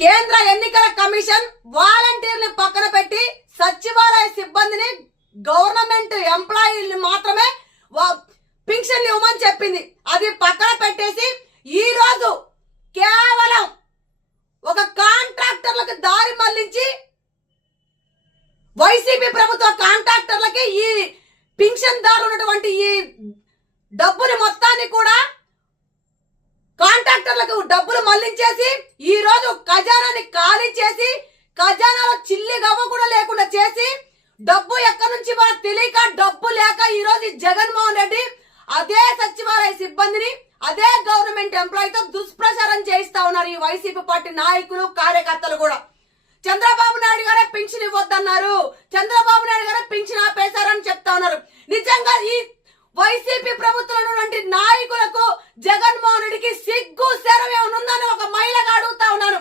కేంద్ర ఎన్నికల కమిషన్ వాలంటీర్లు పక్కన పెట్టి సచివాలయ సిబ్బందిని గవర్నమెంట్ ఎంప్లాయీని మాత్రమే పింఛన్లు ఇవ్వమని చెప్పింది. అది పక్కన పెట్టేసి ఈ రోజు కేవలం ఒక కాంట్రాక్టర్లకు దారి మళ్లించి వైసీపీ ప్రభుత్వ కాంట్రాక్టర్లకి ఈ పింఛన్ దారు ఉన్నటువంటి ఈ డబ్బుని మొత్తాన్ని కూడా కాంట్రాక్టర్లకు డబ్బులు మళ్లించేసి ఈ రోజు ఖజానాని ఖాళీ చేసి ఖజానాలో చిల్లి గవ్వ కూడా లేకుండా చేసి డబ్బు ఎక్కడి నుంచి మనకు తెలియక డబ్బు లేక ఈ రోజు జగన్మోహన్ రెడ్డి అదే సచివాలయ సిబ్బందిని అదే గవర్నమెంట్ ఎంప్లాయీతో దుష్ప్రచారం చేయిస్తా ఉన్నారు ఈ వైసీపీ పార్టీ నాయకులు కార్యకర్తలు కూడా. చంద్రబాబు నాయుడు గారే పింఛన్ ఇవ్వద్దన్నారు, చంద్రబాబు నాయుడు గారే పింఛన్ ఆపేశారని చెప్తా ఉన్నారు. నిజంగా ఈ వైసీపీ ప్రభుత్వంలో ఉన్నటువంటి నాయకులకు జగన్మోహన్ రెడ్డికి సిగ్గు శరం ఏమైనా ఉందని ఒక మహిళగా అడుగుతా ఉన్నాను.